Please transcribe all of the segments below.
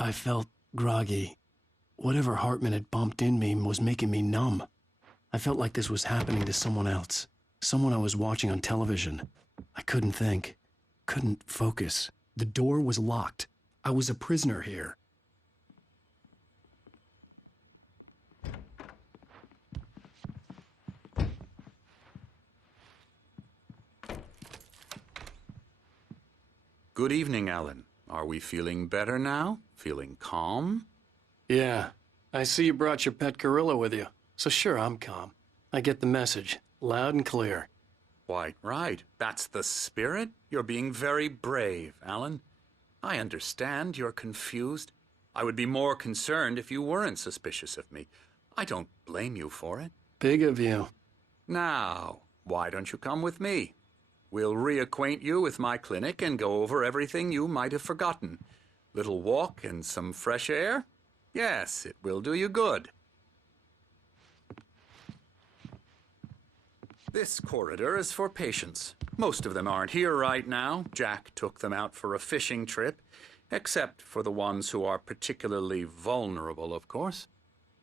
I felt groggy. Whatever Hartman had bumped in me was making me numb. I felt like this was happening to someone else. Someone I was watching on television. I couldn't think. Couldn't focus. The door was locked. I was a prisoner here. Good evening, Alan. Are we feeling better now? Feeling calm? Yeah. I see you brought your pet gorilla with you. So sure, I'm calm. I get the message. Loud and clear. Quite right. That's the spirit. You're being very brave, Alan. I understand you're confused. I would be more concerned if you weren't suspicious of me. I don't blame you for it. Big of you. Now, why don't you come with me? We'll reacquaint you with my clinic and go over everything you might have forgotten. Little walk and some fresh air? Yes, it will do you good. This corridor is for patients. Most of them aren't here right now. Jack took them out for a fishing trip, except for the ones who are particularly vulnerable, of course.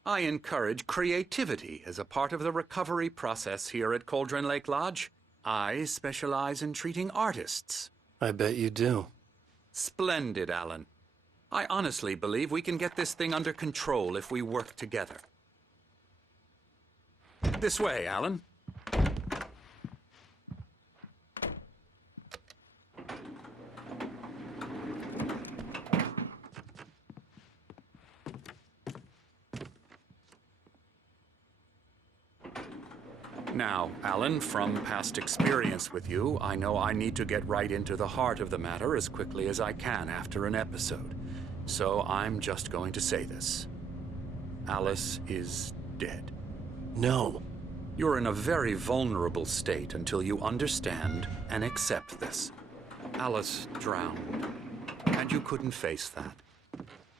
I encourage creativity as a part of the recovery process here at Cauldron Lake Lodge. I specialize in treating artists. I bet you do. Splendid, Alan. I honestly believe we can get this thing under control if we work together. This way, Alan. Now, Alan, from past experience with you, I know I need to get right into the heart of the matter as quickly as I can after an episode. So I'm just going to say this. Alice is dead. No. You're in a very vulnerable state until you understand and accept this. Alice drowned, and you couldn't face that.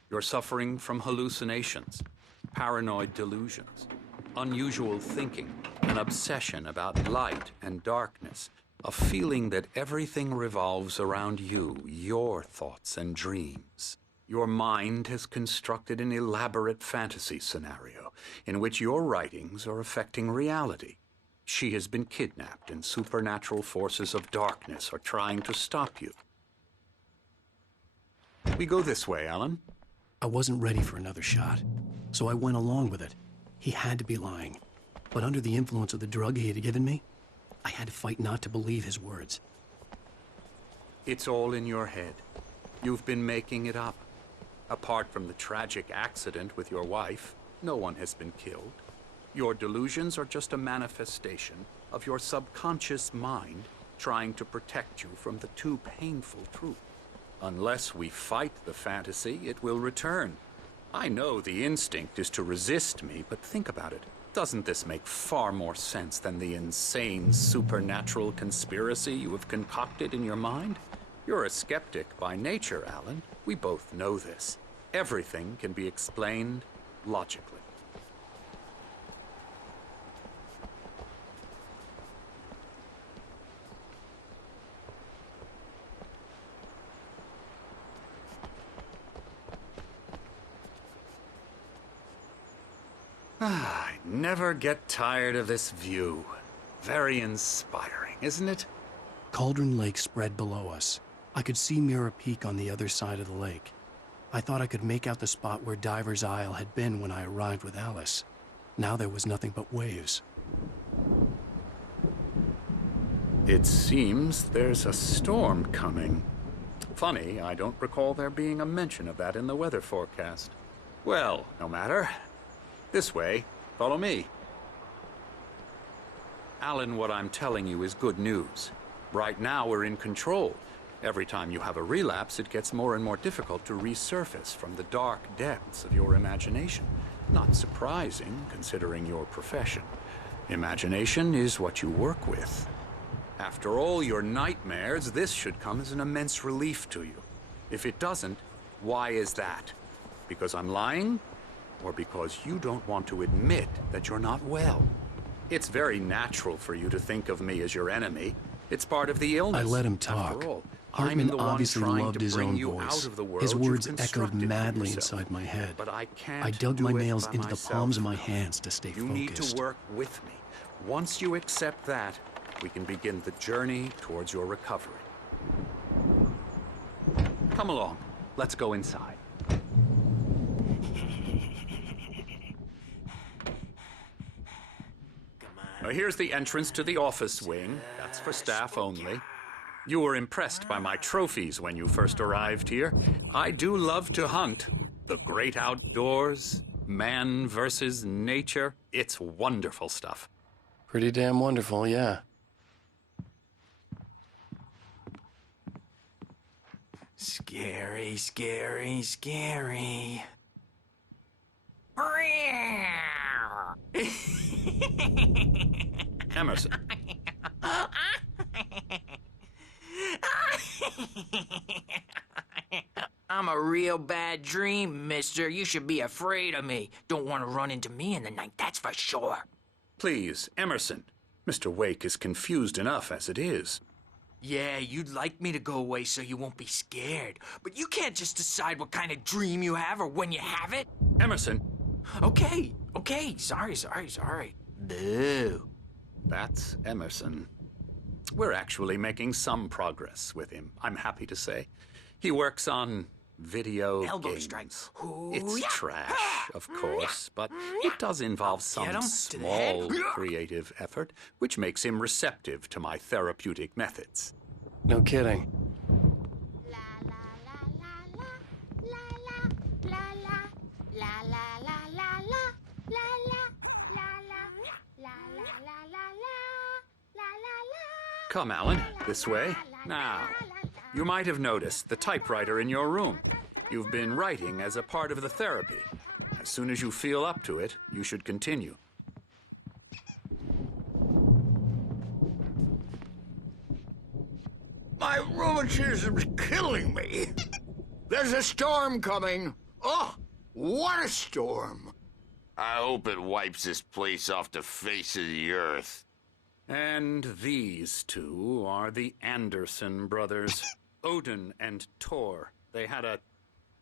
You're suffering from hallucinations, paranoid delusions, unusual thinking, an obsession about light and darkness, a feeling that everything revolves around you, your thoughts and dreams. Your mind has constructed an elaborate fantasy scenario in which your writings are affecting reality. She has been kidnapped and supernatural forces of darkness are trying to stop you. We go this way, Alan. I wasn't ready for another shot, so I went along with it. He had to be lying. But under the influence of the drug he had given me, I had to fight not to believe his words. It's all in your head. You've been making it up. Apart from the tragic accident with your wife, no one has been killed. Your delusions are just a manifestation of your subconscious mind trying to protect you from the too painful truth. Unless we fight the fantasy, it will return. I know the instinct is to resist me, but think about it. Doesn't this make far more sense than the insane supernatural conspiracy you have concocted in your mind? You're a skeptic by nature, Alan. We both know this. Everything can be explained logically. I never get tired of this view. Very inspiring, isn't it? Cauldron Lake spread below us. I could see Mirror Peak on the other side of the lake. I thought I could make out the spot where Diver's Isle had been when I arrived with Alice. Now there was nothing but waves. It seems there's a storm coming. Funny, I don't recall there being a mention of that in the weather forecast. Well, no matter. This way. Follow me. Alan, what I'm telling you is good news. Right now, we're in control. Every time you have a relapse, it gets more and more difficult to resurface from the dark depths of your imagination. Not surprising, considering your profession. Imagination is what you work with. After all your nightmares, this should come as an immense relief to you. If it doesn't, why is that? Because I'm lying? Or because you don't want to admit that you're not well? It's very natural for you to think of me as your enemy. It's part of the illness. I let him talk. After all, Hartman the one obviously trying loved to his bring own you voice. out of the world His you've words echoed constructed for madly yourself. inside my head. But I can't I dug do my it nails by into the myself. palms of my hands to stay You need focused. to work with me. Once you accept that, we can begin the journey towards your recovery. Come along. Let's go inside. Now, here's the entrance to the office wing. That's for staff only. You were impressed by my trophies when you first arrived here. I do love to hunt. The great outdoors, man versus nature. It's wonderful stuff. Pretty damn wonderful, yeah. Scary, scary, scary. Emerson. I'm a real bad dream, mister. You should be afraid of me. Don't want to run into me in the night, that's for sure. Please, Emerson. Mr. Wake is confused enough as it is. Yeah, you'd like me to go away so you won't be scared. But you can't just decide what kind of dream you have or when you have it. Emerson. Okay. Sorry. Boo. That's Emerson. We're actually making some progress with him, I'm happy to say. He works on video Elbow games. strike. It's Hoo-yah. trash, of course, but it does involve some Get him to the head. small creative effort, which makes him receptive to my therapeutic methods. No kidding. Come, Alan, this way. Now, you might have noticed the typewriter in your room. You've been writing as a part of the therapy. As soon as you feel up to it, you should continue. My rheumatism's killing me. There's a storm coming. Oh, what a storm. I hope it wipes this place off the face of the earth. And these two are the Anderson brothers, Odin and Tor. They had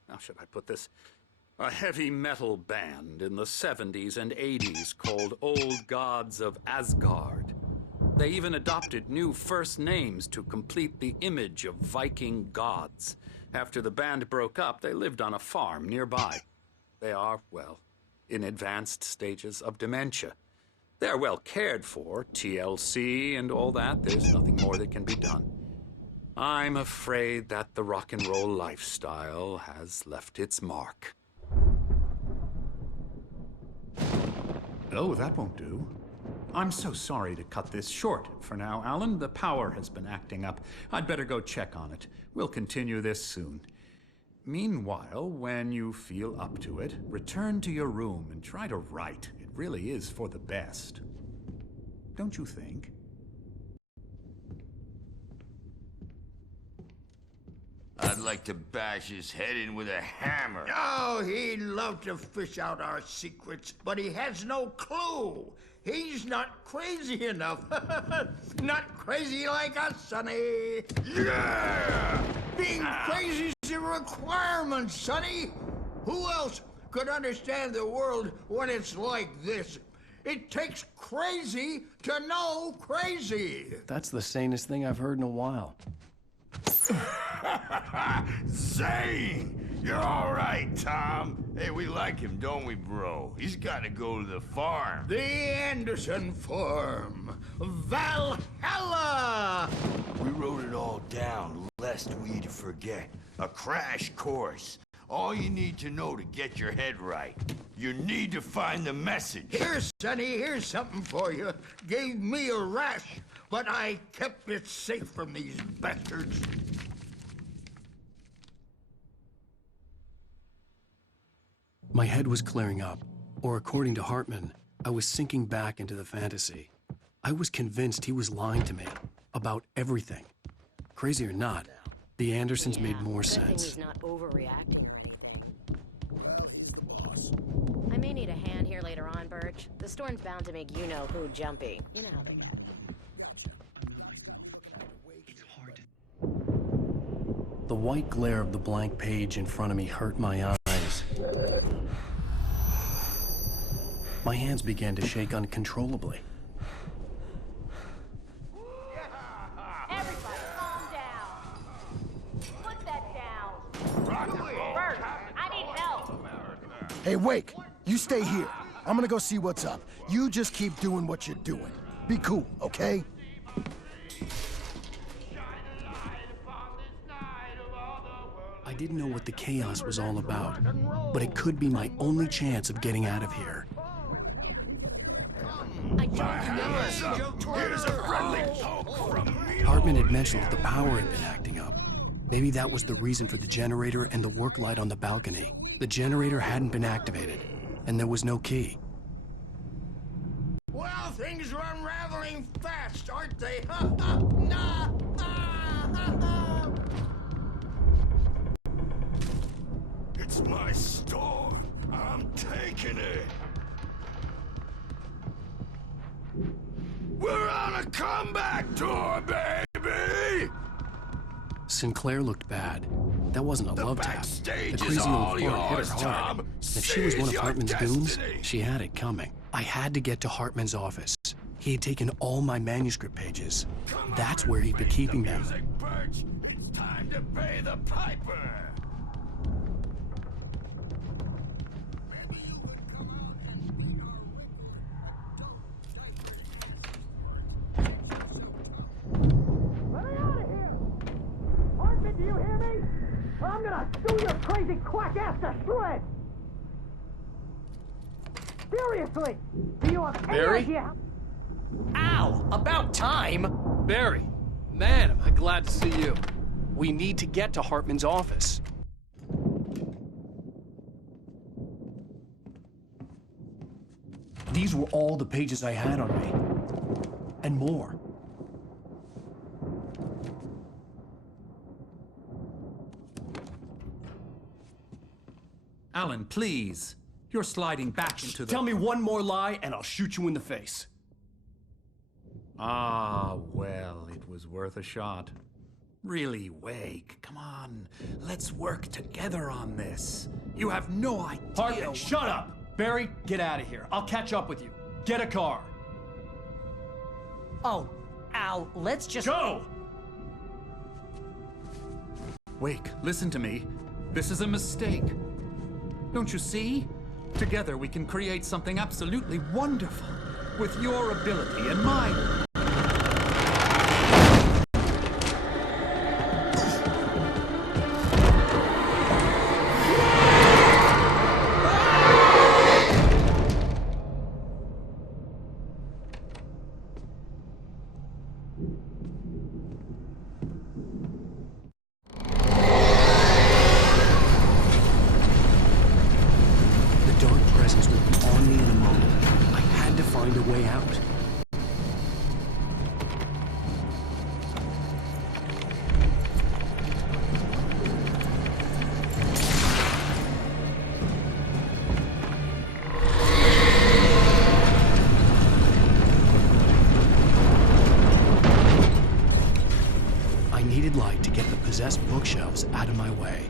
how should I put this? A heavy metal band in the 70s and 80s called Old Gods of Asgard. They even adopted new first names to complete the image of Viking gods. After the band broke up, they lived on a farm nearby. They are, well, in advanced stages of dementia. They're well cared for, TLC and all that. There's nothing more that can be done. I'm afraid that the rock and roll lifestyle has left its mark. Oh, that won't do. I'm so sorry to cut this short for now, Alan. The power has been acting up. I'd better go check on it. We'll continue this soon. Meanwhile, when you feel up to it, return to your room and try to write. It really is for the best. Don't you think? I'd like to bash his head in with a hammer. Oh, he'd love to fish out our secrets, but he has no clue. He's not crazy enough. Not crazy like us, Sonny. Yeah! Being crazy's a requirement, Sonny. Who else could understand the world when it's like this? It takes crazy to know crazy. That's the sanest thing I've heard in a while. Zane! You're all right, Tom. Hey, we like him, don't we, bro? He's got to go to the farm. The Anderson Farm. Valhalla! We wrote it all down, lest we'd forget. A crash course. All you need to know to get your head right. You need to find the message. Here, Sonny, here's something for you. Gave me a rash, but I kept it safe from these bastards. My head was clearing up, or according to Hartman, I was sinking back into the fantasy. I was convinced he was lying to me about everything. Crazy or not, the Andersons made more good thing sense. he's not overreacting or anything. I may need a hand here later on, Birch. The storm's bound to make you-know-who jumpy. You know how they get. The white glare of the blank page in front of me hurt my eyes. My hands began to shake uncontrollably. Everybody, calm down. Put that down. Bert, I need help. Hey, Wake, you stay here. I'm gonna go see what's up. You just keep doing what you're doing. Be cool, okay? I didn't know what the chaos was all about, but it could be my only chance of getting out of here. I don't know. Here's a friendly poke from me. Hartman had mentioned that the power had been acting up. Maybe that was the reason for the generator and the work light on the balcony. The generator hadn't been activated, and there was no key. Well, things are unraveling fast, aren't they? Ha ha! Nah! Ah, ha, ha. It's my store. I'm taking it. We're on a comeback tour, baby! Sinclair looked bad. That wasn't a love tap. backstage The is crazy all old fart hit her yours, hard. Tom. If she was one of Seize your Hartman's goons, destiny. she had it coming. I had to get to Hartman's office. He had taken all my manuscript pages. That's where he'd been keeping them. Music, Birch. It's time to pay the piper. Let me out of here! Hartman, do you hear me? Or I'm gonna sew your crazy quack ass to shreds! Seriously! Do you have any Barry? idea? Ow! About time! Barry, man, am I glad to see you. We need to get to Hartman's office. These were all the pages I had on me. And more. Alan, please. You're sliding back into the... Tell me one more lie and I'll shoot you in the face. Ah, well, it was worth a shot. Really, Wake, come on. Let's work together on this. You have no idea... Hartman, shut up! Barry, get out of here. I'll catch up with you. Get a car. Oh, Al, let's just... Go! Wake, listen to me. This is a mistake. Don't you see? Together we can create something absolutely wonderful. With your ability and mine. The dark presence would be on me in a moment. I had to find a way out. I needed light to get the possessed bookshelves out of my way.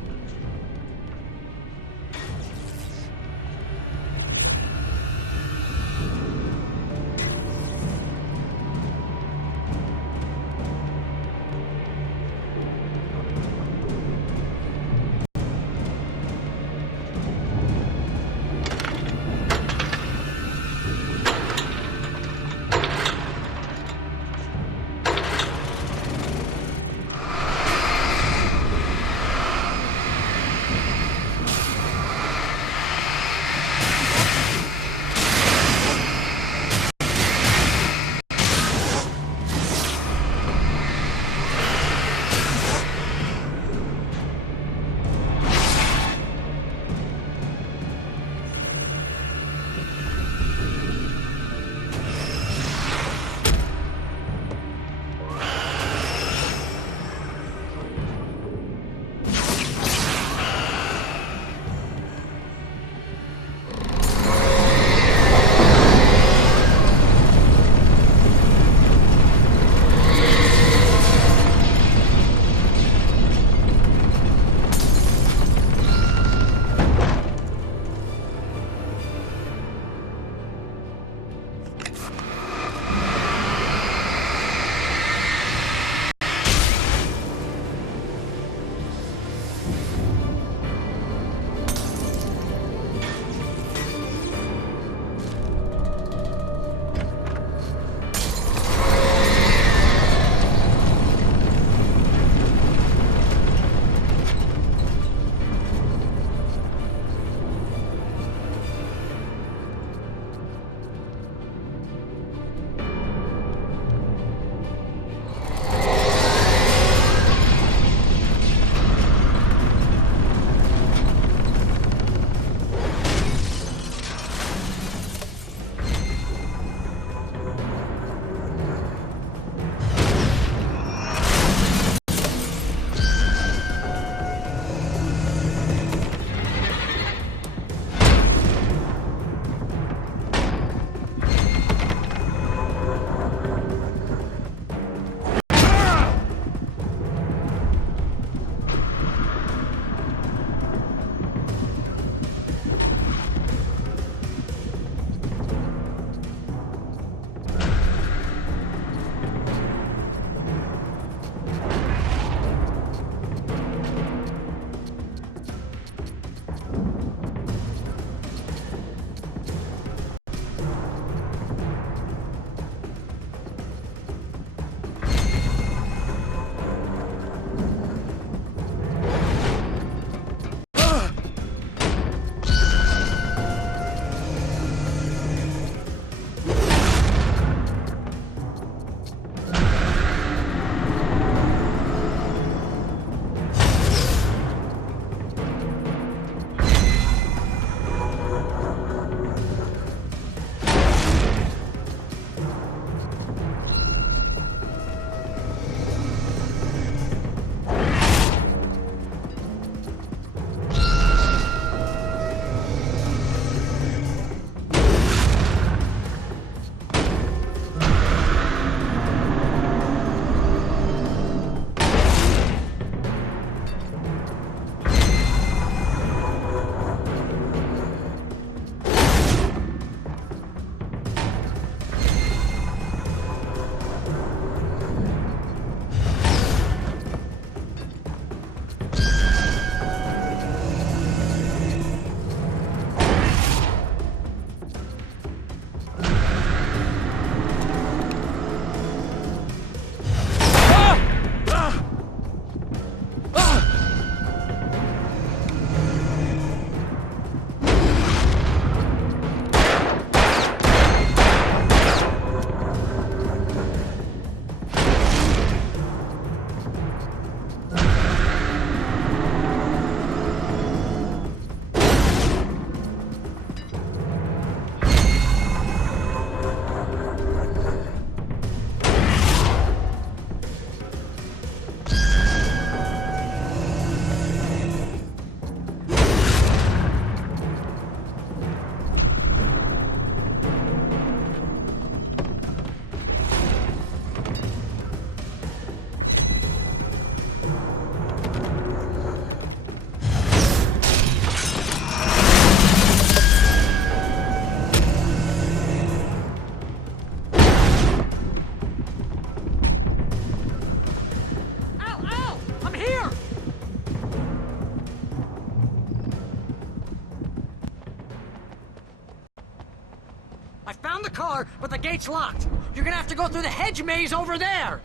found the car, but the gate's locked. You're gonna have to go through the hedge maze over there.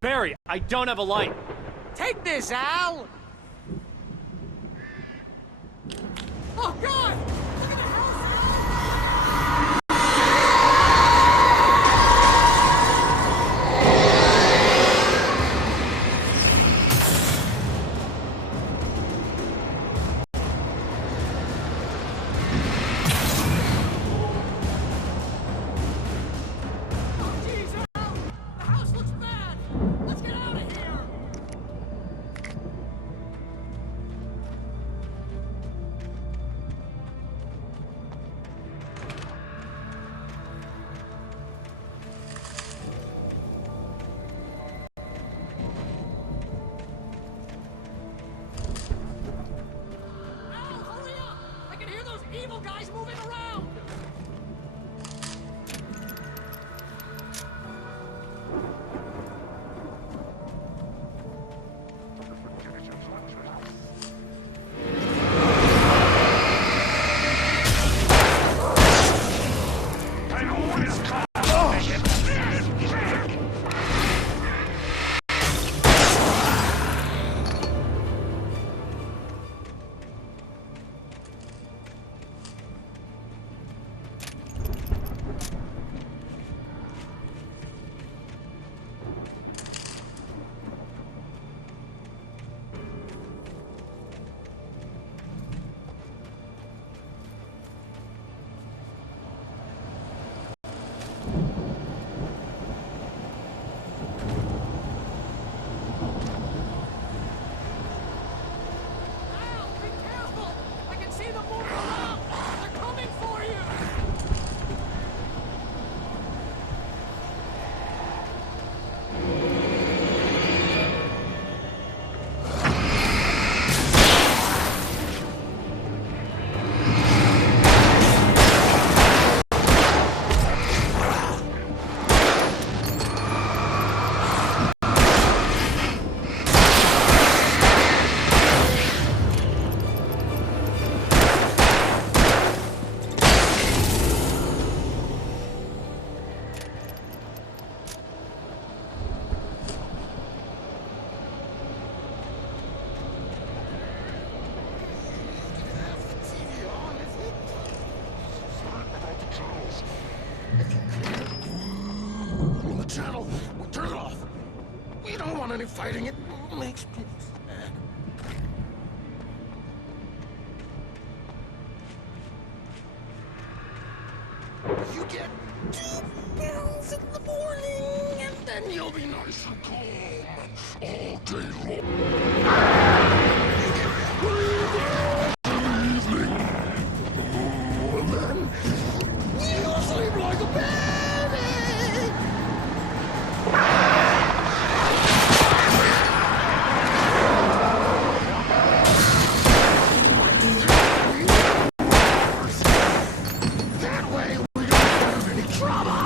Barry, I don't have a light. Take this, Al. Oh, God! Look at the house! Oh, geez, Al! The house looks bad! Let's get out of here! Al, hurry up! I can hear those evil guys moving around! Al, be careful! I can see them moving around! They're coming for you! On the channel. We'll turn it off. We don't want any fighting. It makes people sad. You get 2 pills in the morning, and then you'll be nice and calm all day long. Evening. And then you'll sleep like a baby. That way we don't have any trouble.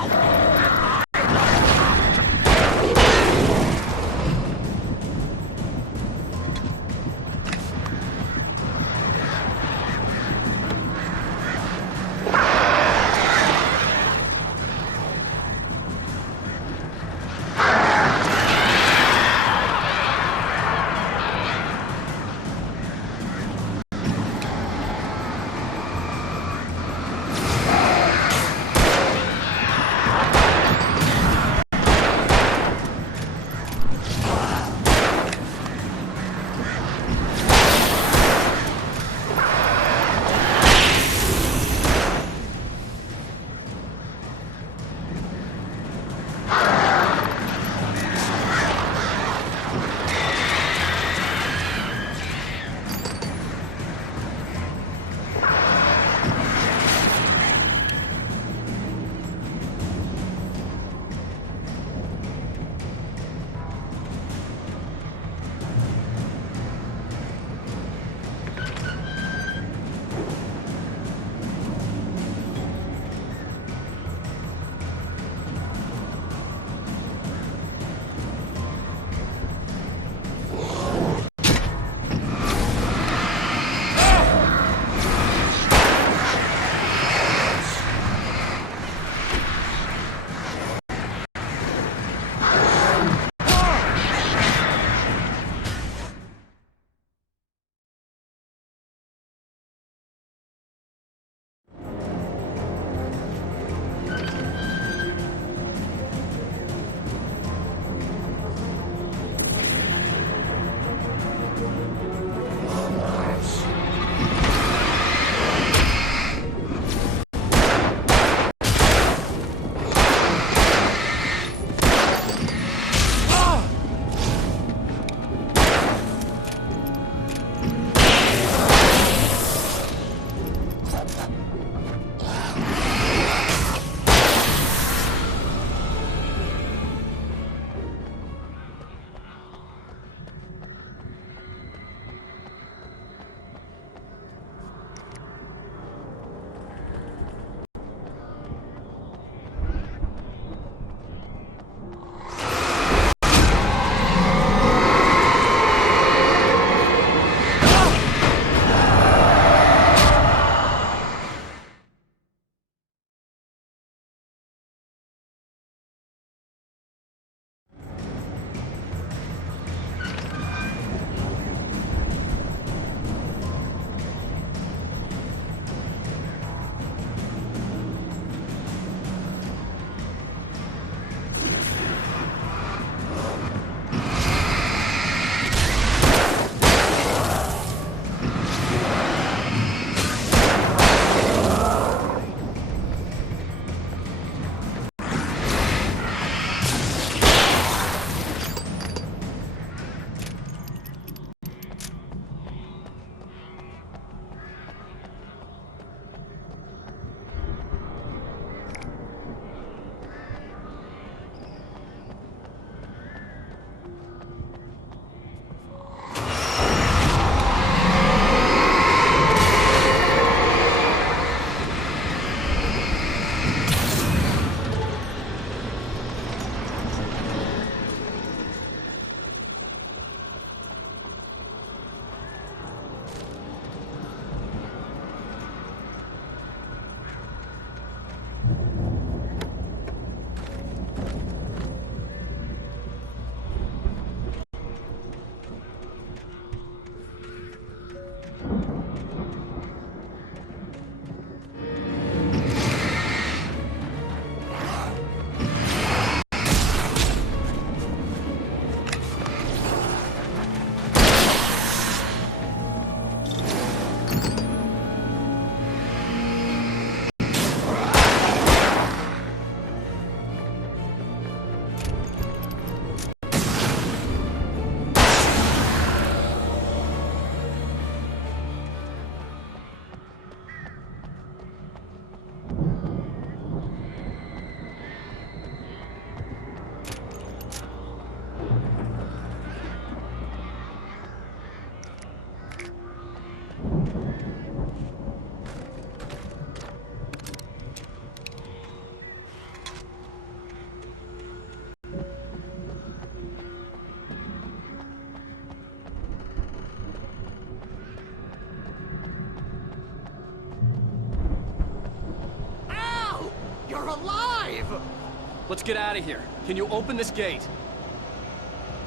Let's get out of here. Can you open this gate?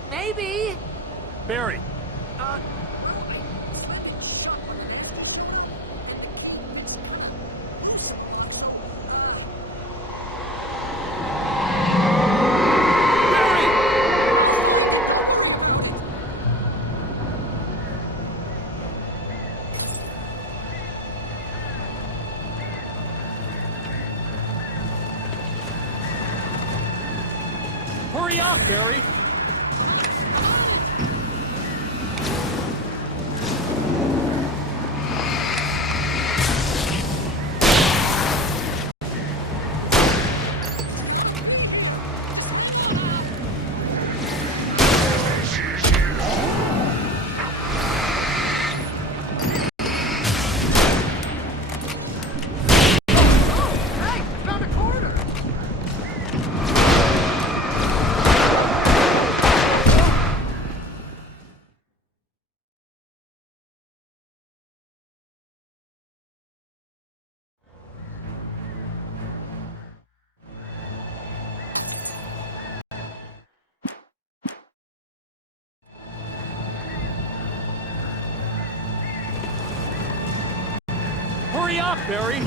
Maybe. Barry! Hurry up, Barry! Hurry up, Barry!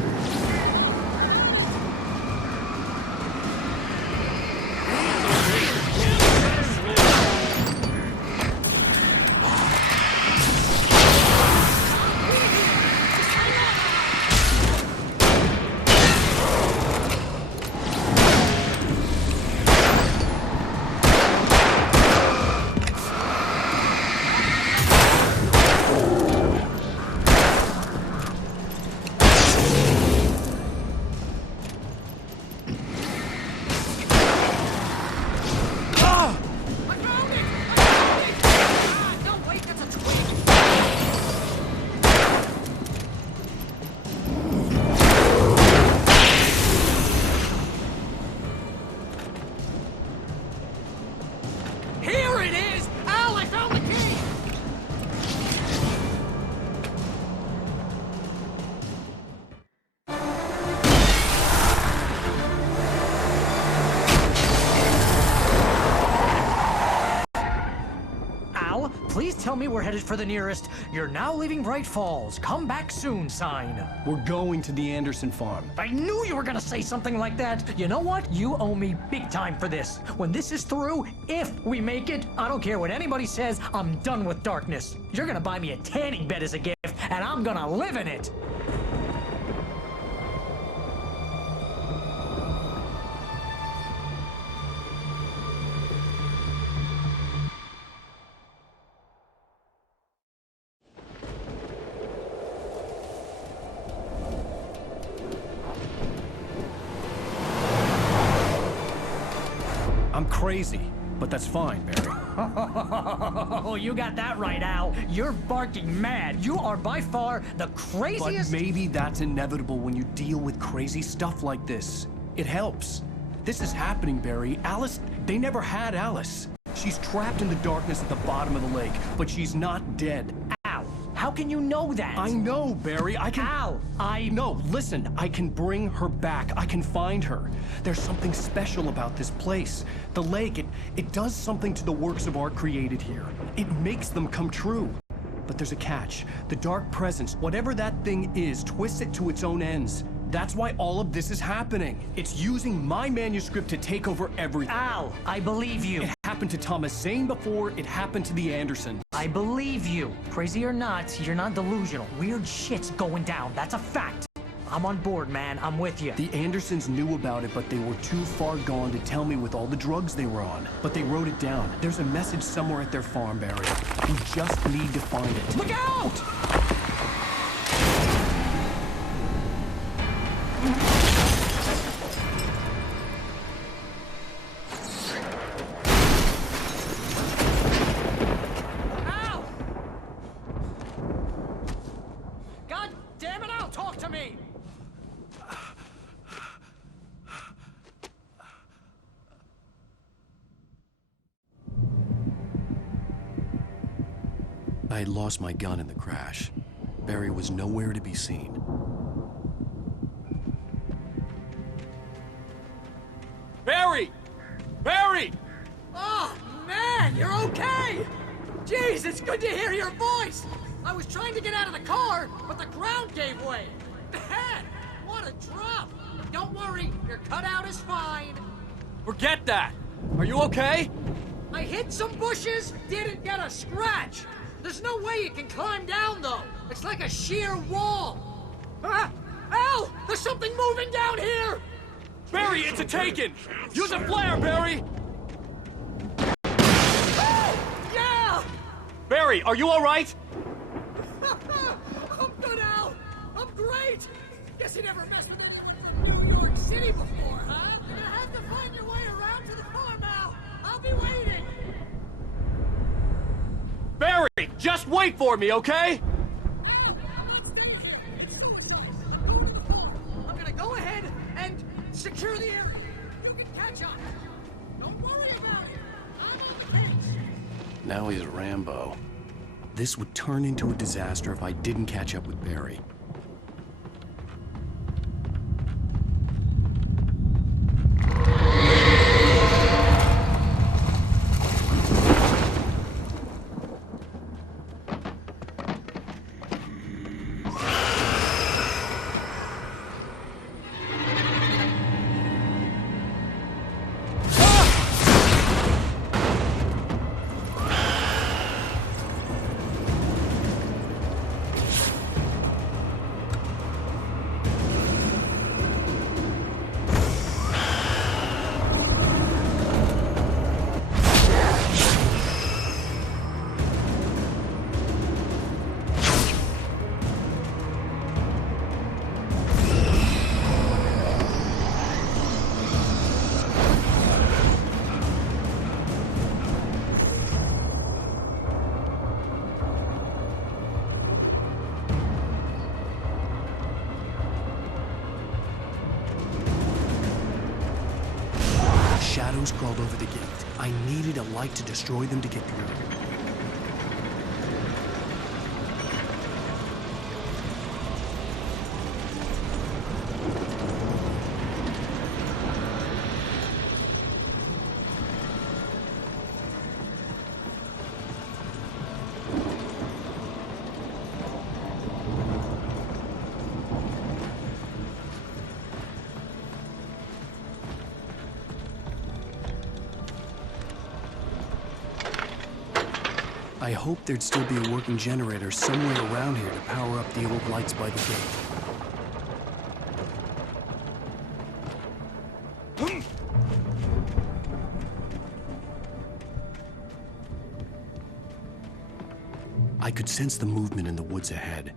Here it is! Al, I found the key! Al, please tell me we're headed for the nearest "You're now leaving Bright Falls. Come back soon" sign. We're going to the Anderson farm. I knew you were gonna say something like that. You know what? You owe me big time for this. When this is through, if we make it, I don't care what anybody says, I'm done with darkness. You're gonna buy me a tanning bed as a gift, and I'm gonna live in it. I'm crazy, but that's fine, Barry. Oh, you got that right, Al. You're barking mad. You are by far the But craziest. maybe that's inevitable when you deal with crazy stuff like this. It helps. This is happening, Barry. Alice, they never had Alice. She's trapped in the darkness at the bottom of the lake, but she's not dead. Al, how can you know that? I know, Barry. I can... Al, No, listen. I can bring her back. I can find her. There's something special about this place. The lake, it does something to the works of art created here. It makes them come true. But there's a catch. The dark presence, whatever that thing is, twists it to its own ends. That's why all of this is happening. It's using my manuscript to take over everything. Al, I believe you. It happened to Thomas Zane before, it happened to the Andersons. I believe you. Crazy or not, you're not delusional. Weird shit's going down. That's a fact. I'm on board, man. I'm with you. The Andersons knew about it, but they were too far gone to tell me with all the drugs they were on. But they wrote it down. There's a message somewhere at their farm, Barry. We just need to find it. Look out! Al! God damn it, Al, talk to me! I had lost my gun in the crash. Barry was nowhere to be seen. Barry! Barry! Oh, man, you're okay! Jeez, it's good to hear your voice! I was trying to get out of the car, but the ground gave way. Man, what a drop! Don't worry, your cutout is fine. Forget that! Are you okay? I hit some bushes, didn't get a scratch. There's no way you can climb down, though. It's like a sheer wall. Ah! Al! There's something moving down here! Barry, it's a taken! Use a flare, Barry! Yeah! Barry, are you alright? I'm good, Al! I'm great! Guess you never messed with New York City before, huh? You have to find your way around to the farm, Al! I'll be waiting! Barry, just wait for me, okay? I'm gonna go ahead and secure the area. You can catch up. Don't worry about it. I'm on the case. Now he's Rambo. This would turn into a disaster if I didn't catch up with Barry. Shadows crawled over the gate. I needed a light to destroy them to get through. I hoped there'd still be a working generator somewhere around here to power up the old lights by the gate. I could sense the movement in the woods ahead.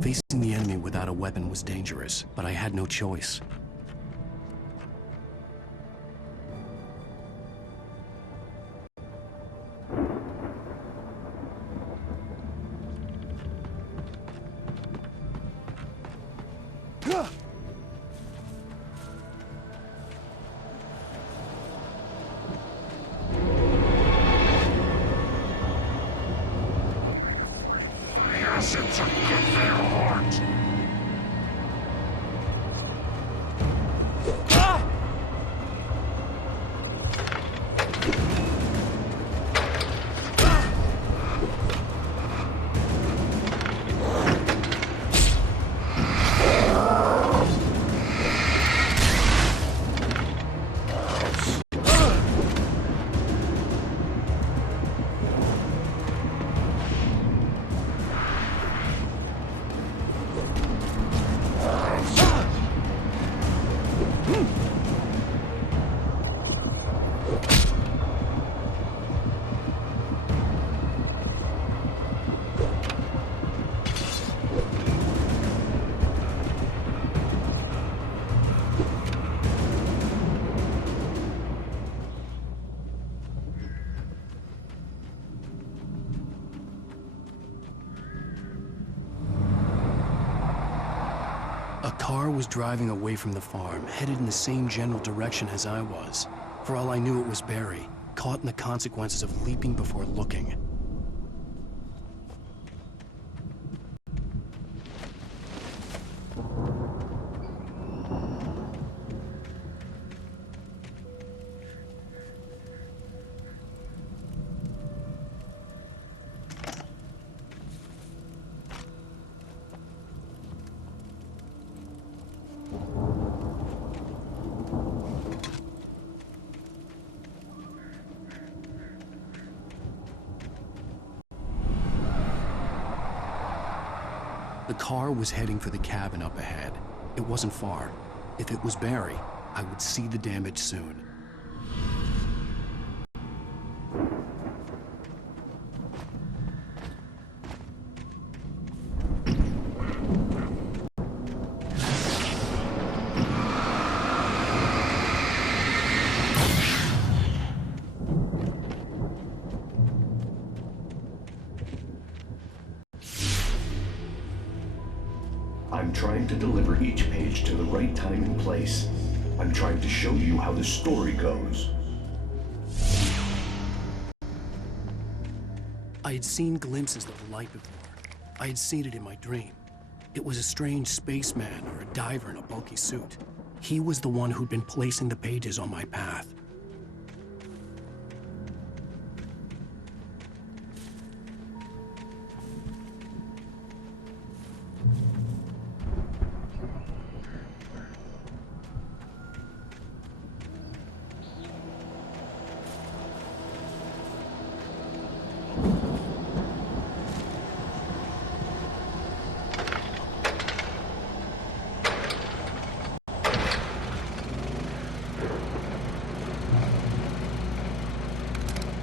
Facing the enemy without a weapon was dangerous, but I had no choice. A car was driving away from the farm, headed in the same general direction as I was. For all I knew, it was Barry, caught in the consequences of leaping before looking. The car was heading for the cabin up ahead. It wasn't far. If it was Barry, I would see the damage soon. I'm trying to deliver each page to the right time and place. I'm trying to show you how the story goes. I had seen glimpses of the light before. I had seen it in my dream. It was a strange spaceman or a diver in a bulky suit. He was the one who'd been placing the pages on my path.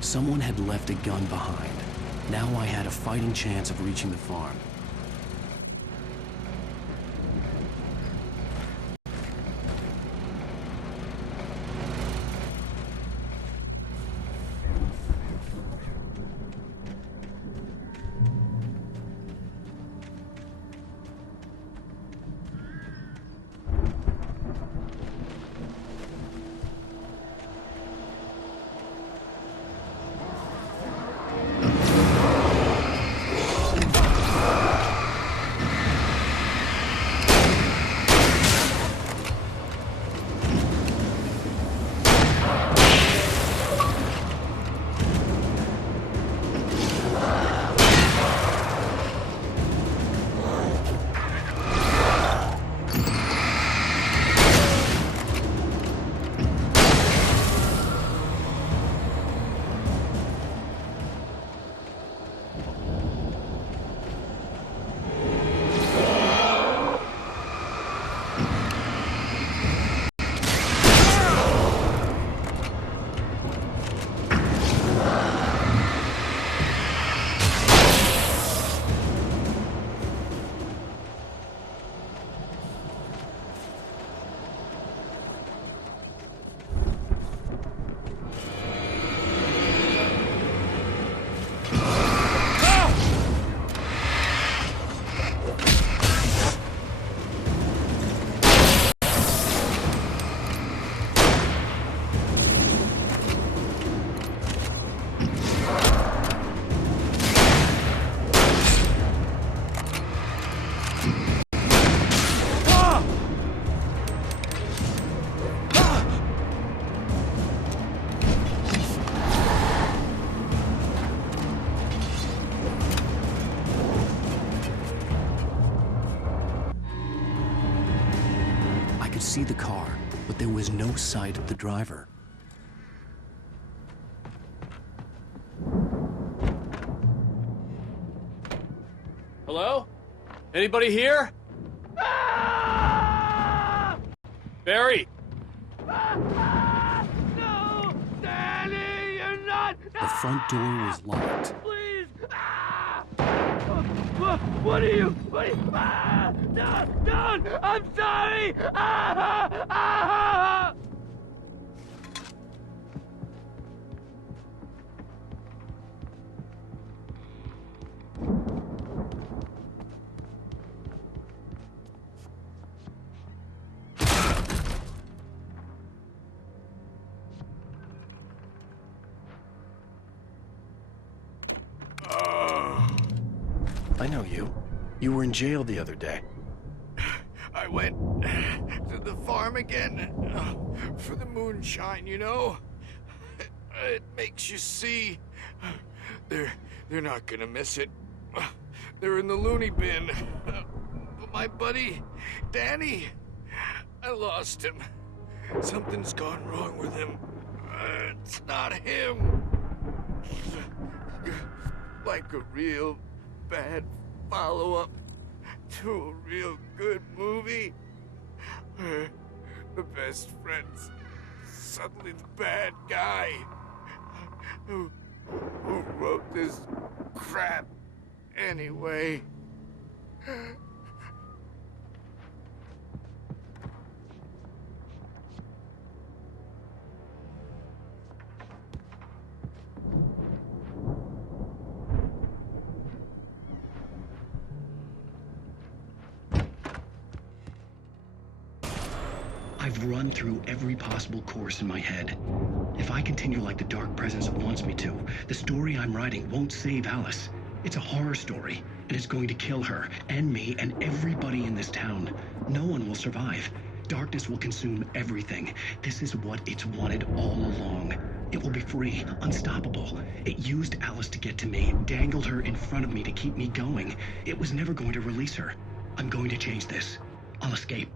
Someone had left a gun behind. Now I had a fighting chance of reaching the farm. See the car, but there was no sight of the driver. Hello? Anybody here? Ah! Barry! No! Danny, you're not! The front door was locked. Please! Ah! What are you? What are you? Ah! Don't! I'm sorry! Ah! Ah! I know you. You were in jail the other day. I went to the farm again for the moonshine, you know? It makes you see. They're not gonna miss it. They're in the loony bin. But my buddy, Danny, I lost him. Something's gone wrong with him. It's not him. Like a real bad follow-up to a real good movie where the best friend's suddenly the bad guy? Who wrote this crap anyway? I've run through every possible course in my head. If I continue like the Dark Presence wants me to, the story I'm writing won't save Alice. It's a horror story, and it's going to kill her, and me, and everybody in this town. No one will survive. Darkness will consume everything. This is what it's wanted all along. It will be free, unstoppable. It used Alice to get to me, dangled her in front of me to keep me going. It was never going to release her. I'm going to change this. I'll escape.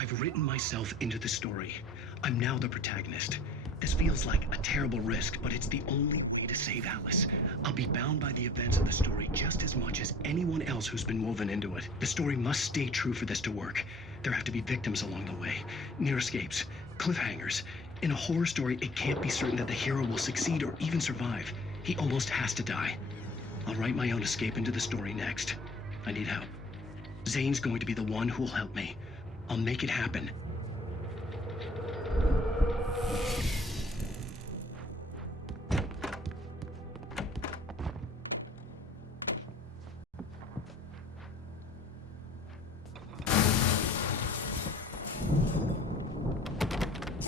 I've written myself into the story. I'm now the protagonist. This feels like a terrible risk, but it's the only way to save Alice. I'll be bound by the events of the story just as much as anyone else who's been woven into it. The story must stay true for this to work. There have to be victims along the way, near escapes, cliffhangers. In a horror story, it can't be certain that the hero will succeed or even survive. He almost has to die. I'll write my own escape into the story next. I need help. Zane's going to be the one who'll help me. I'll make it happen.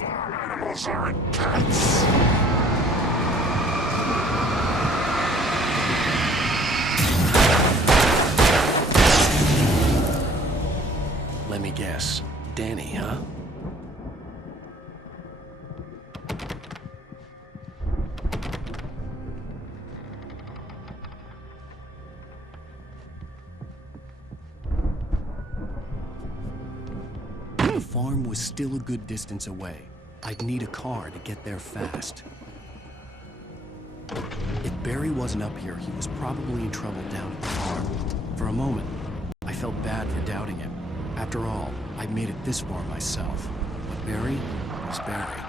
Animals are intense. Let me guess. Danny, huh? The farm was still a good distance away. I'd need a car to get there fast. If Barry wasn't up here, he was probably in trouble down at the farm. For a moment, I felt bad for doubting him. After all, I'd made it this far myself. But Barry was Barry.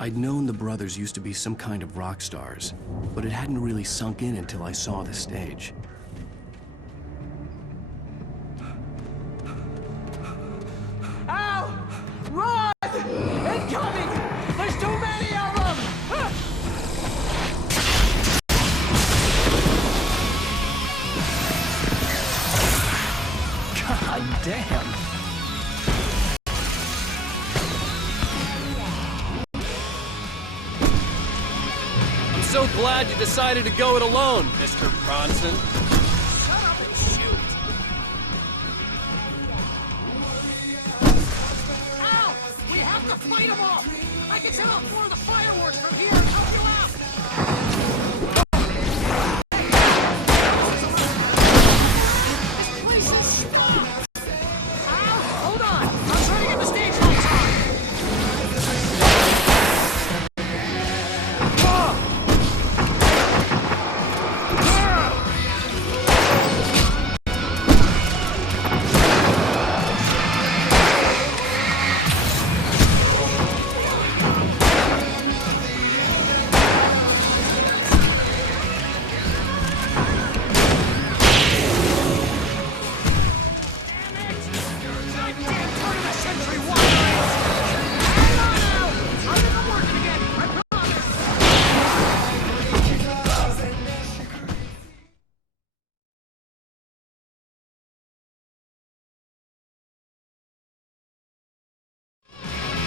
I'd known the brothers used to be some kind of rock stars, but it hadn't really sunk in until I saw the stage. God damn. I'm so glad you decided to go it alone, Mr. Bronson. Shut up and shoot! Ow! We have to fight them off! I can set off more of the fireworks from here and help you out! This place is stopped! Ow! Hold on! I'm trying to get the stage lights on!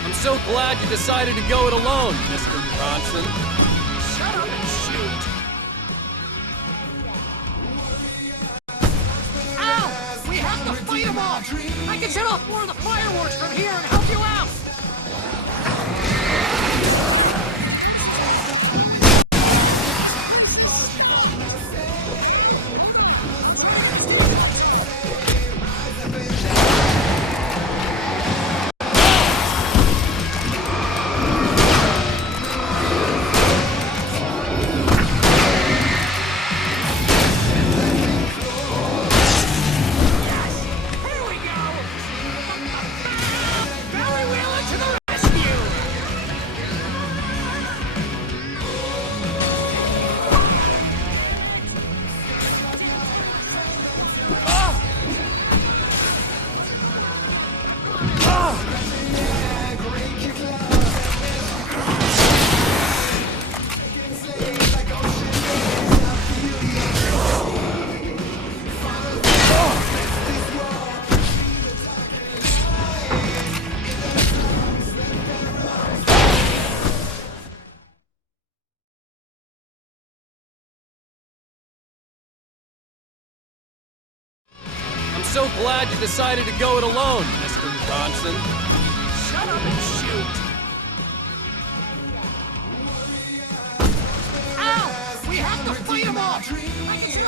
I'm so glad you decided to go it alone, Mr. Bronson. Shut up and shoot! Ow! We have to fight them off! I can set off more of the fireworks from here and help you out! Here we go! Barry Wheeler to the rescue! I'm so glad you decided to go it alone, Mr. Bronson. Shut up and shoot! Ow! We have to fight them off! I can set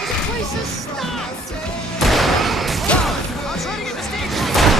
This place is stopped! I'm trying to get the stage lights on!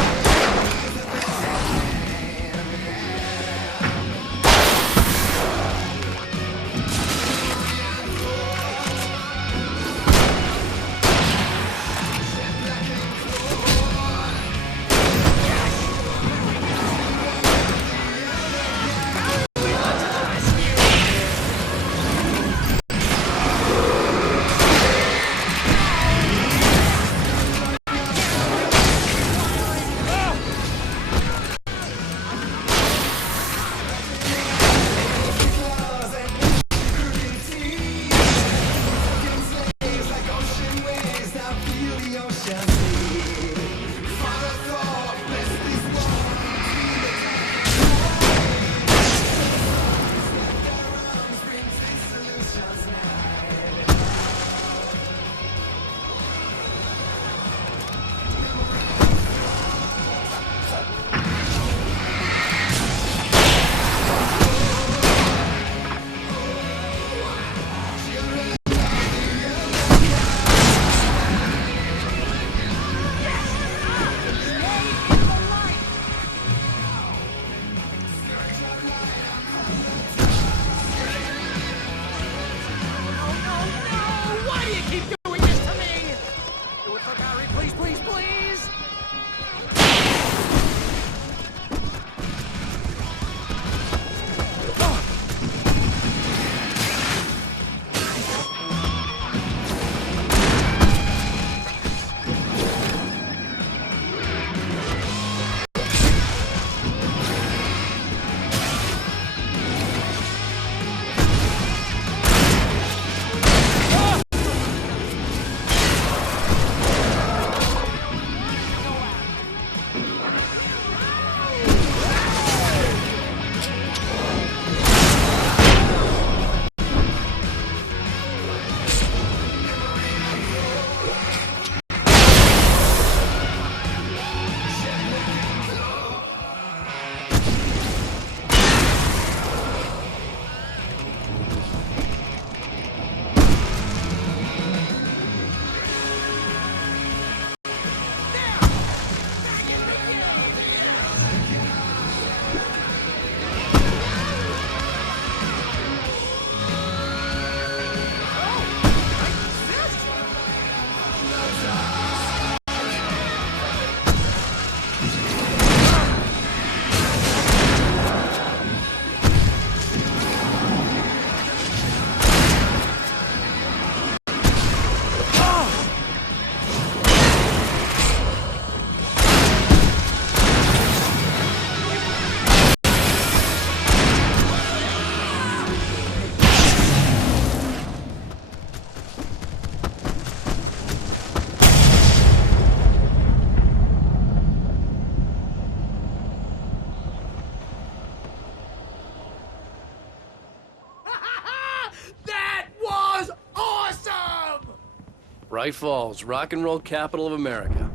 Bright Falls, rock and roll capital of America.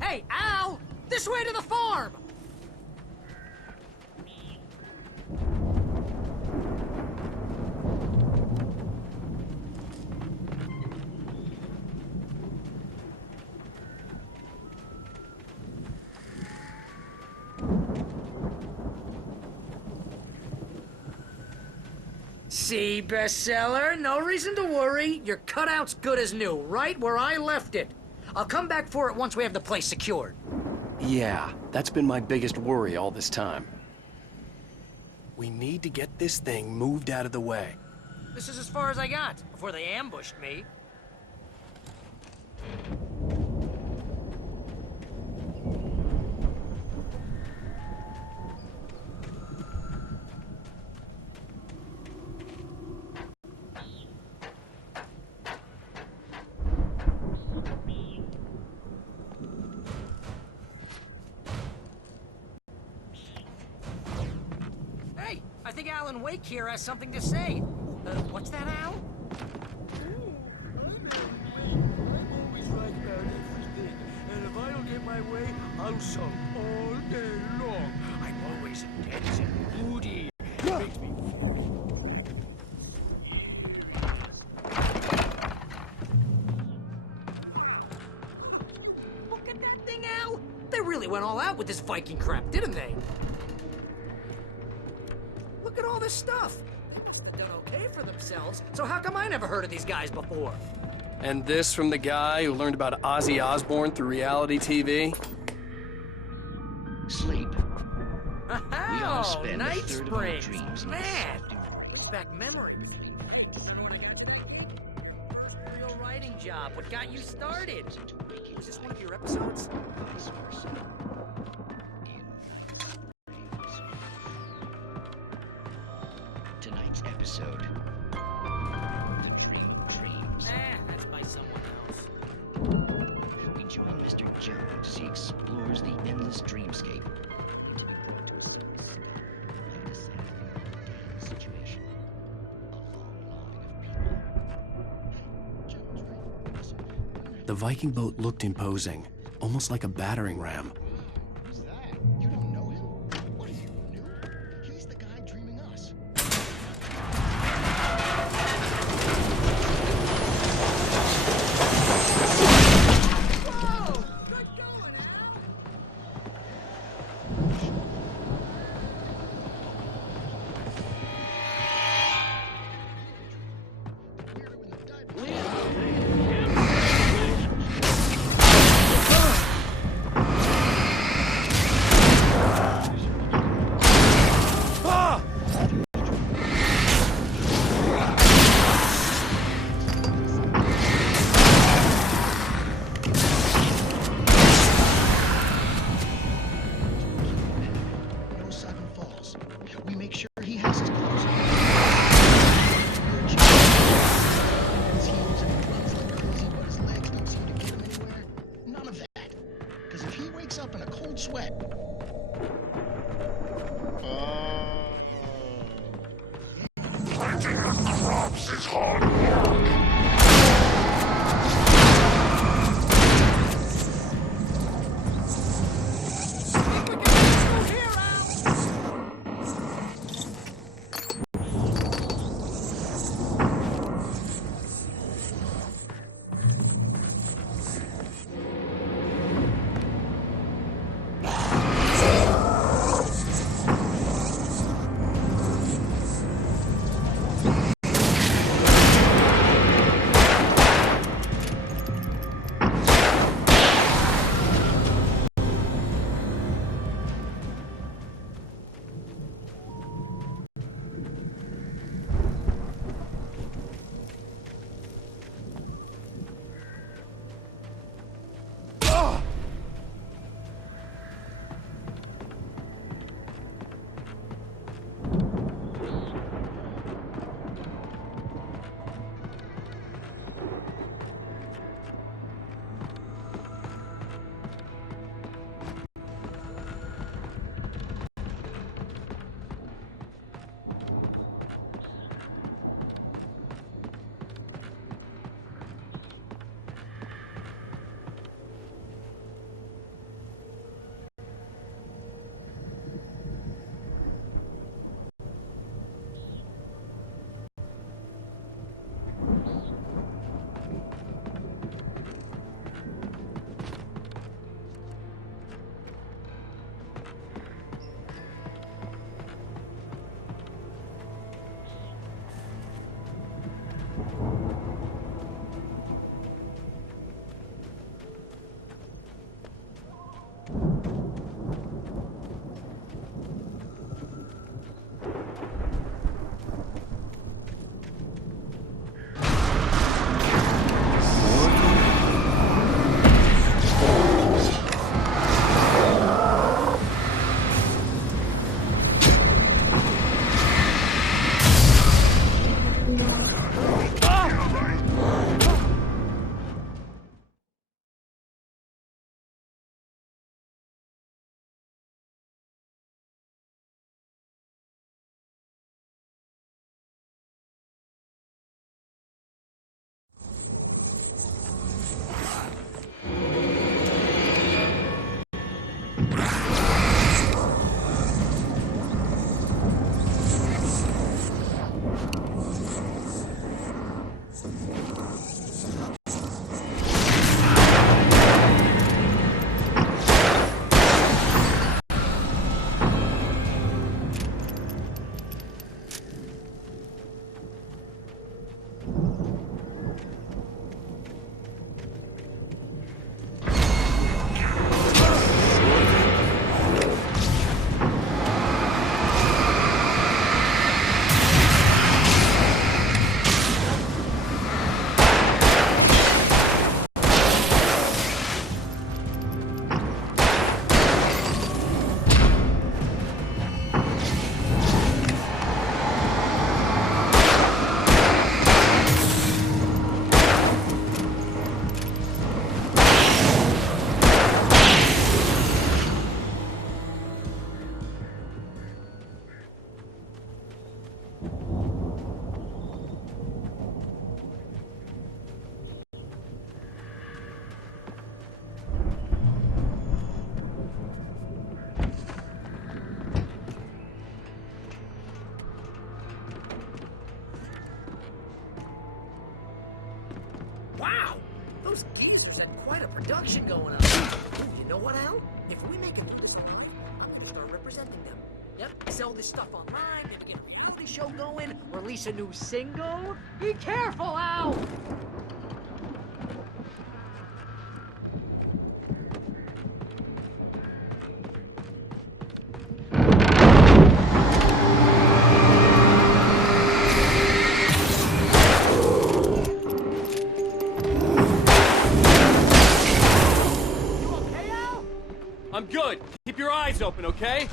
Hey, Al! This way to the farm! See, bestseller? No reason to worry. Your cutout's good as new, right where I left it. I'll come back for it once we have the place secured. Yeah, that's been my biggest worry all this time. We need to get this thing moved out of the way. This is as far as I got, before they ambushed me. Hey, I think Alan Wake here has something to say. What's that, Al? I'm always right about everything, and if I don't get my way, I'll sulk all day long. I'm always intense and moody. It makes me Look at that thing, Al! They really went all out with this Viking crap, didn't they? Look at all this stuff. They've done okay for themselves, so how come I never heard of these guys before? And this from the guy who learned about Ozzy Osbourne through reality TV? Sleep. We all Oh, spend a Night third of our Springs. dreams in Man, soft brings back memories. First real writing job. What got you started? Was this one of your episodes? vice versa. Tonight's episode, The Dream of Dreams. That's by someone else. We join Mr. Jones as he explores the endless dreamscape. Situation. A long line of people. The Viking boat looked imposing, almost like a battering ram. Who's that? You don't know him? What are you, new? He's the guy dreaming us. Whoa! Good going, Al! No sudden falls. We make sure he has his clothes on. His heels and he runs like crazy, but his legs don't seem to get him anywhere. None of that. Because if he wakes up in a cold sweat, planting the crops is hard work. Those gangsters had quite a production going on. Ooh, you know what, Al? If we make it, I'm gonna start representing them. Yep, sell this stuff online, maybe get a reality show going, release a new single. Be careful, Al! I'm good. Keep your eyes open, okay?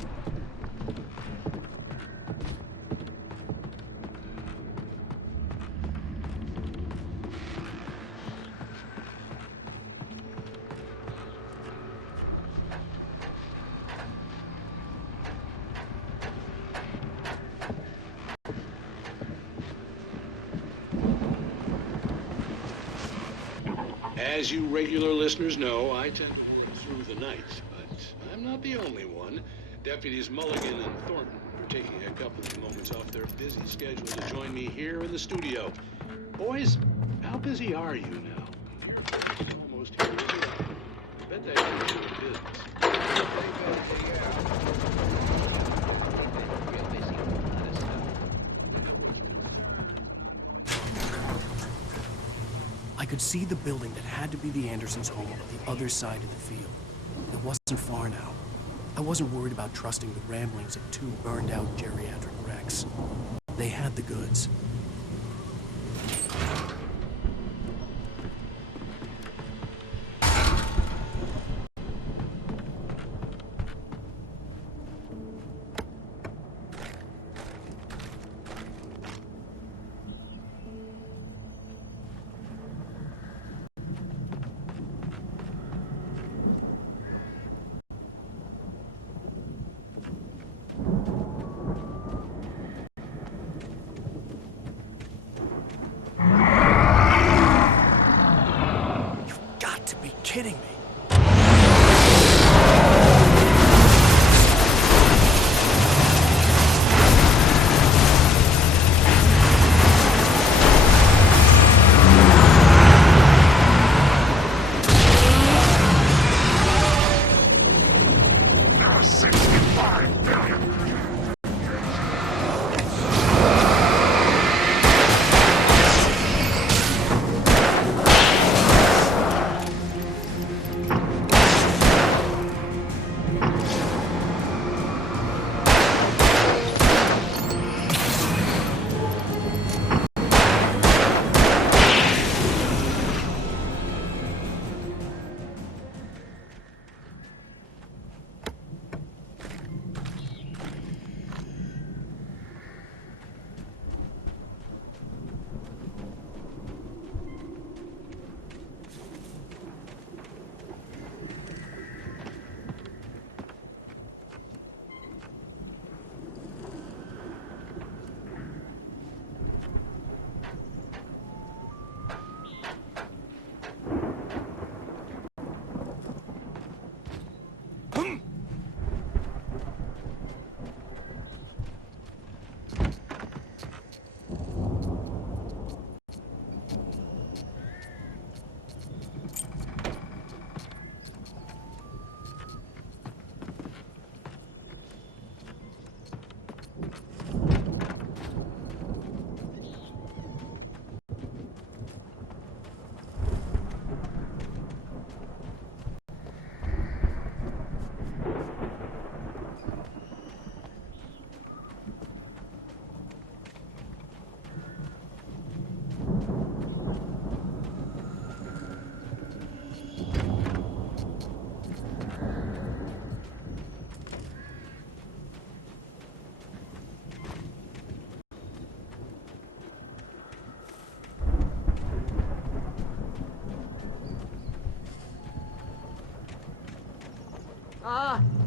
As you regular listeners know, I tend to work through the night, but I'm not the only one. Deputies Mulligan and Thornton are taking a couple of moments off their busy schedule to join me here in the studio. Boys, how busy are you now? You're almost here, isn't it? I bet that you're doing business. I could see the building that had to be the Andersons' home on the other side of the field. It wasn't far now. I wasn't worried about trusting the ramblings of two burned-out geriatric wrecks. They had the goods. Kidding me. Now 65 billion.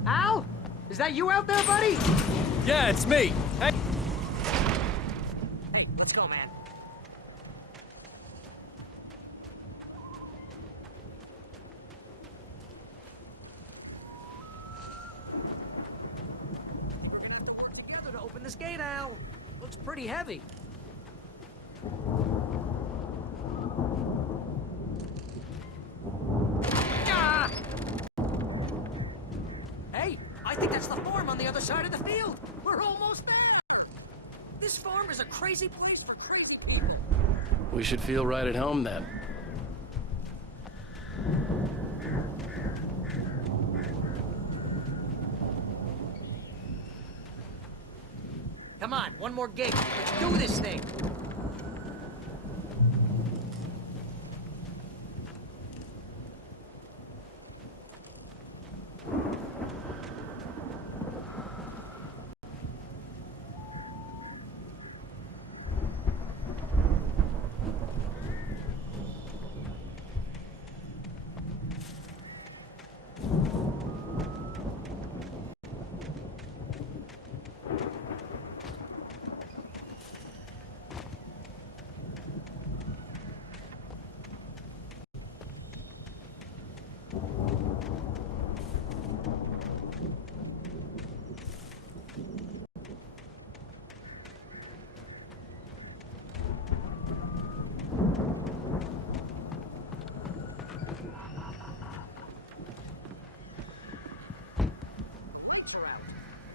Al? Is that you out there, buddy? Yeah, it's me. Hey. Hey, let's go, man. We're gonna have to work together to open this gate, Al. Looks pretty heavy. other side of the field. We're almost there. This farm is a crazy place for crazy people. We should feel right at home then. Come on, one more gig. Let's do this thing.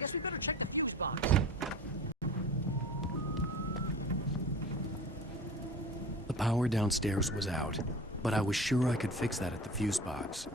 Guess we better check the fuse box. The power downstairs was out, but I was sure I could fix that at the fuse box.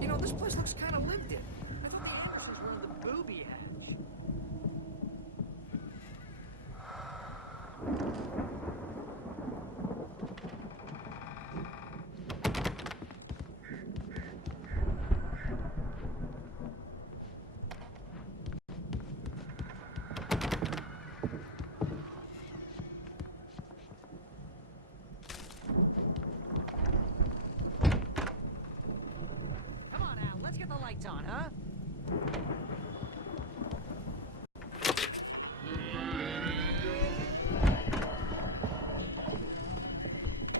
You know, this place looks kind of lived in. I thought the Andersons were on the booby hatch. Come on, Al, let's get the lights on, huh?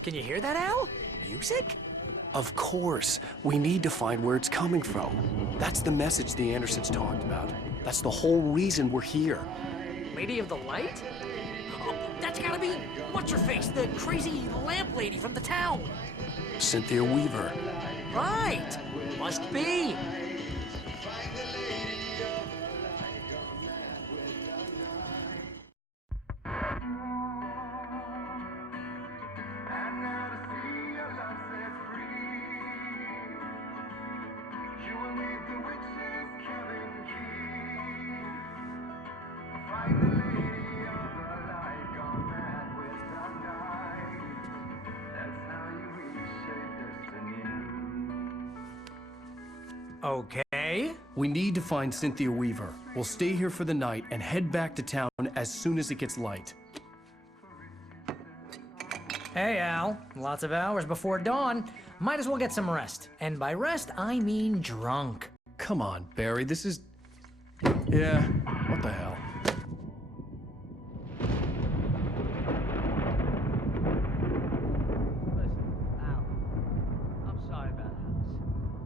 Can you hear that, Al? Music? Of course. We need to find where it's coming from. That's the message the Andersons talked about. That's the whole reason we're here. Lady of the Light? Oh, that's gotta be what's-her-face, the crazy lamp lady from the town. Cynthia Weaver. Right. Must be. Okay. We need to find Cynthia Weaver. We'll stay here for the night and head back to town as soon as it gets light. Hey, Al. Lots of hours before dawn. Might as well get some rest. And by rest, I mean drunk. Come on, Barry, this is... Yeah, what the hell?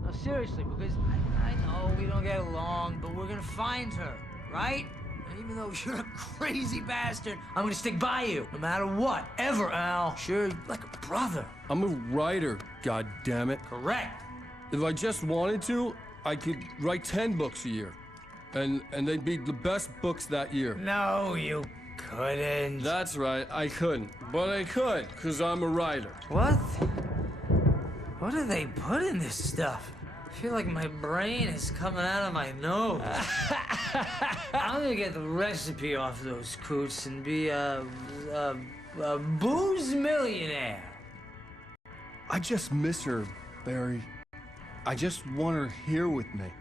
No, seriously, because I know we don't get along, but we're gonna find her, right? And even though you're a crazy bastard, I'm gonna stick by you, no matter what, ever, Al. Sure, like a brother. I'm a writer, goddammit. Correct. If I just wanted to, I could write 10 books a year. And they'd be the best books that year. No, you couldn't. That's right, I couldn't. But I could, because I'm a writer. What? What do they put in this stuff? I feel like my brain is coming out of my nose. I'm gonna get the recipe off those coots and be a booze millionaire. I just miss her, Barry. I just want her here with me.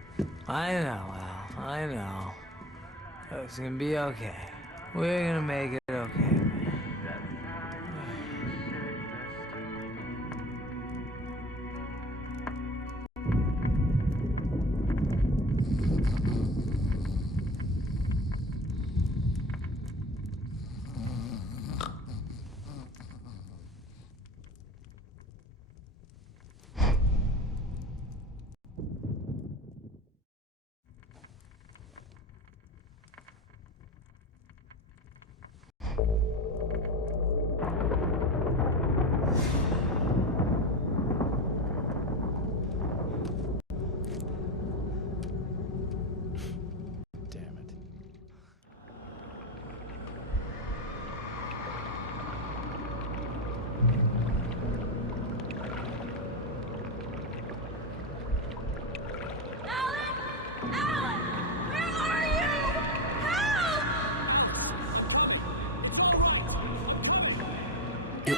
I know, Al. I know. It's gonna be okay. We're gonna make it okay.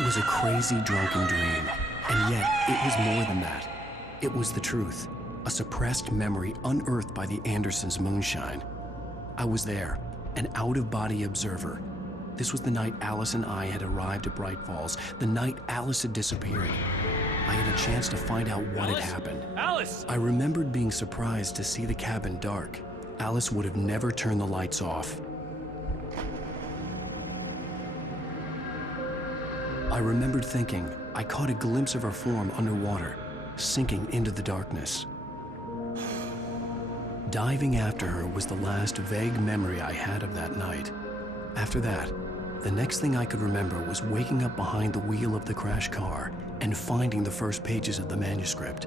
was a crazy, drunken dream, and yet it was more than that. It was the truth, a suppressed memory unearthed by the Andersons' moonshine. I was there, an out-of-body observer. This was the night Alice and I had arrived at Bright Falls, the night Alice had disappeared. I had a chance to find out what had happened. Alice! I remembered being surprised to see the cabin dark. Alice would have never turned the lights off. I remembered thinking I caught a glimpse of her form underwater, sinking into the darkness. Diving after her was the last vague memory I had of that night. After that, the next thing I could remember was waking up behind the wheel of the crashed car and finding the first pages of the manuscript.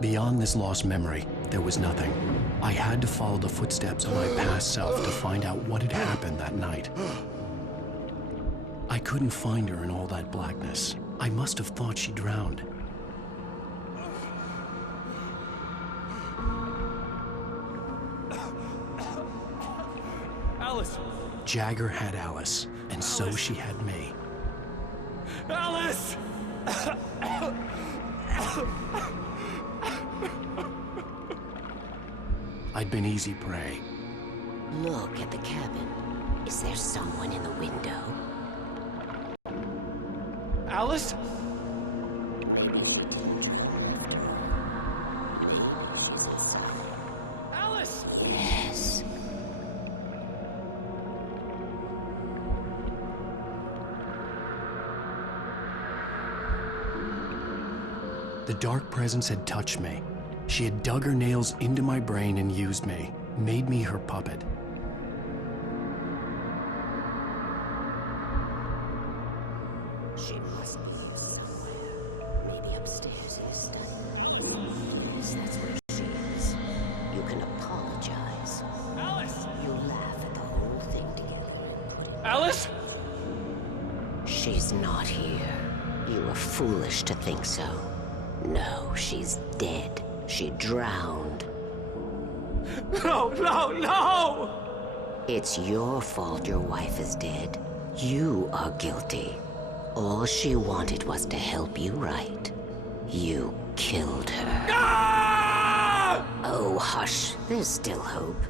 Beyond this lost memory, there was nothing. I had to follow the footsteps of my past self to find out what had happened that night. I couldn't find her in all that blackness. I must have thought she drowned. Alice! Jagger had Alice, and so she had me. Alice! I'd been easy prey. Look at the cabin. Is there someone in the window? Alice? Alice! Yes. The dark presence had touched me. She had dug her nails into my brain and used me, made me her puppet. She must be here somewhere. Maybe upstairs in the study. Yes, that's where she is. You can apologize. Alice! You laugh at the whole thing together. Alice? She's not here. You were foolish to think so. No, she's dead. She drowned. No, no, no! It's your fault your wife is dead. You are guilty. All she wanted was to help you right. You killed her. Ah! Oh, hush. There's still hope.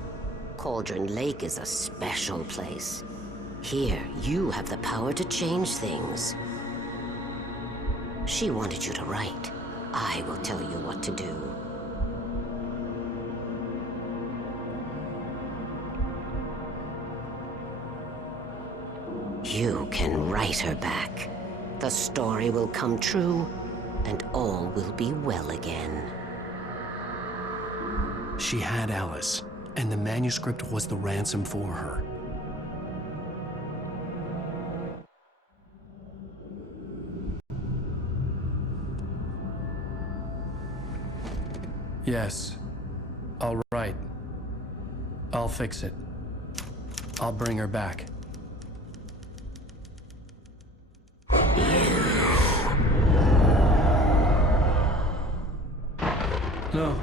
Cauldron Lake is a special place. Here, you have the power to change things. She wanted you to write. I will tell you what to do. You can write her back. The story will come true, and all will be well again. She had Alice, and the manuscript was the ransom for her. Yes. All right. I'll fix it. I'll bring her back. No.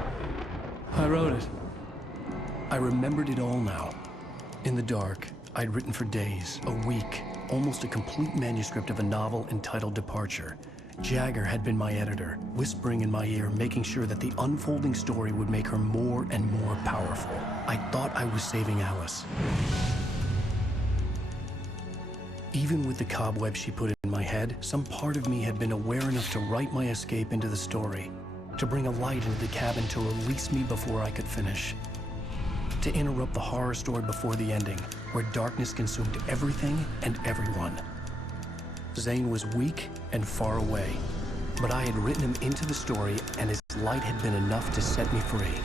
I wrote it. I remembered it all now. In the dark, I'd written for days, a week, almost a complete manuscript of a novel entitled Departure. Jagger had been my editor, whispering in my ear, making sure that the unfolding story would make her more and more powerful. I thought I was saving Alice. Even with the cobweb she put in my head, some part of me had been aware enough to write my escape into the story, to bring a light into the cabin to release me before I could finish, to interrupt the horror story before the ending, where darkness consumed everything and everyone. Zane was weak and far away, but I had written him into the story, and his light had been enough to set me free.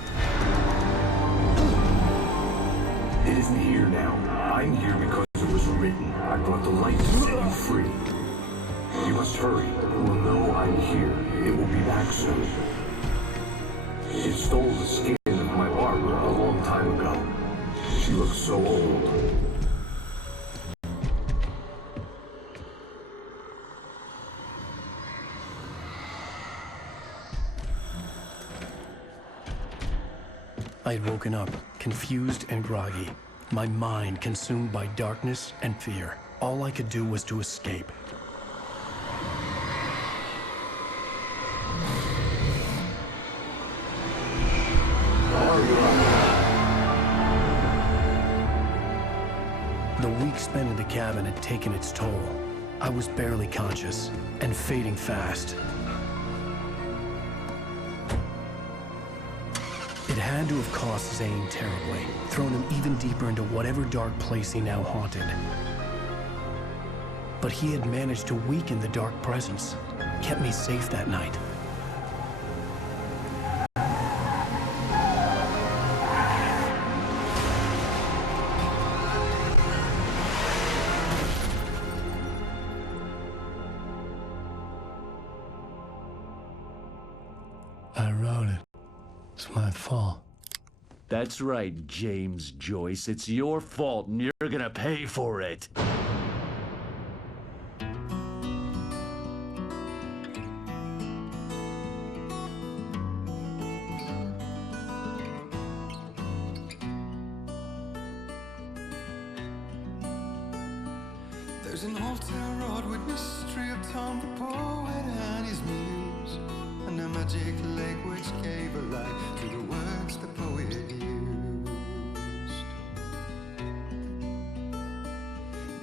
It isn't here now. I'm here because it was written. I brought the light to set you free. You must hurry. It will know I'm here. It will be back soon. It stole the skin of my barber a long time ago. She looks so old. I had woken up, confused and groggy, my mind consumed by darkness and fear. All I could do was to escape. week spent in the cabin had taken its toll. I was barely conscious and fading fast. It had to have cost Zane terribly, thrown him even deeper into whatever dark place he now haunted. But he had managed to weaken the dark presence, kept me safe that night. I wrote it. It's my fault. That's right, James Joyce. It's your fault, and you're gonna pay for it. There's an old town road with mystery of Tom the poet and his muse, and a magic lake which gave a life to the words the poet used.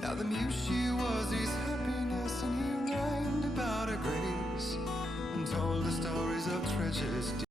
Now the muse she was his happiness, and he rhymed about her grace and told the stories of treasures